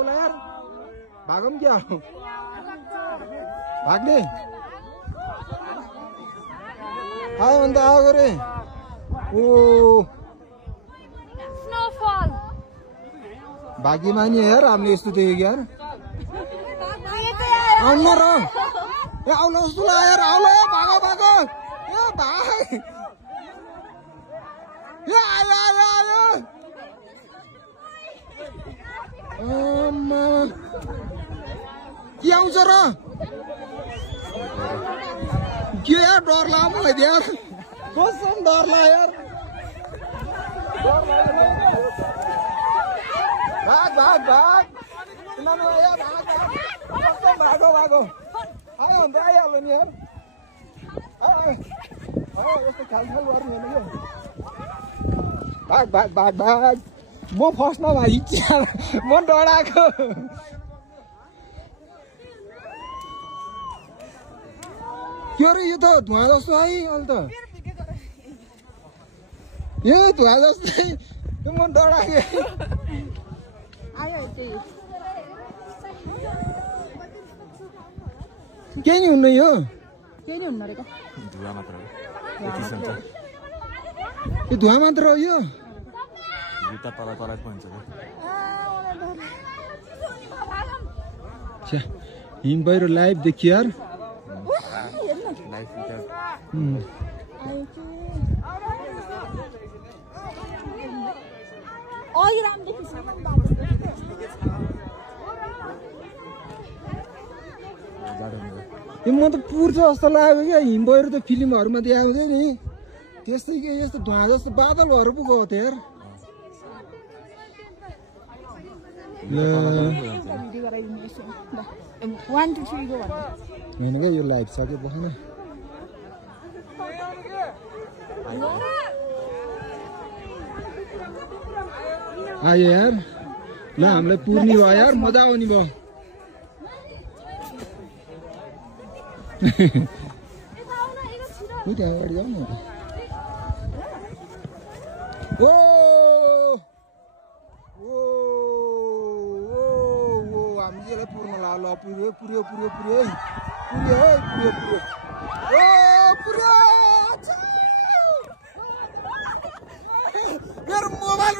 आउला यार भागौँ क्या भाग्ने आयो भने त आएको रे ओ भाग्यमा नि यार हामीले यस्तो देखेको यार आउनु र ए आउनु जस्तो लाग्यो यार आउला भागो भागो ए भाइ ए आयो आयो आयो के आउँछ र के यार डर लाग्यो मलाई यार कसम डर लाग्यो यार भाग भाग भाग भागो भागो आयो भने त आइहाल्यो नि यार यस्तो खालखाल गर्ने होइन क्या भाग भाग भाग भाग म फर्स्टमा भाइ म डराएको के अरे यो त धुवा जस्तो है अहिले त यो धुवा जस्तै म डराएको केही नि हुन्न यो केही नि हुन्न रहेको धुवा मात्र हो यो धुवा मात्र हो यो जुत्ता तल तल पन्छ हिम पहिरो लाइभ देखियो यार म त पुर्छ जस्तो लाग्यो क्या हिम पहिरो त फिल्महरूमा देखाउँथ्यो नि त्यस्तै के यस्तो धुवा जस्तो बादलहरू पो गयो थियो यार होइन क्या यो लाइभ सक्यो बसेन आयो यार ल हामीलाई पुर्ने भयो यार मजा आउने भयो त्यहाँ अगाडि जाऊ न हामी यसलाई पुर्न ला ल पुर्यो पुर्यो पुर्यो पुर्यो पुर्यो पुर्यो पुर्यो मेरो मोबाइल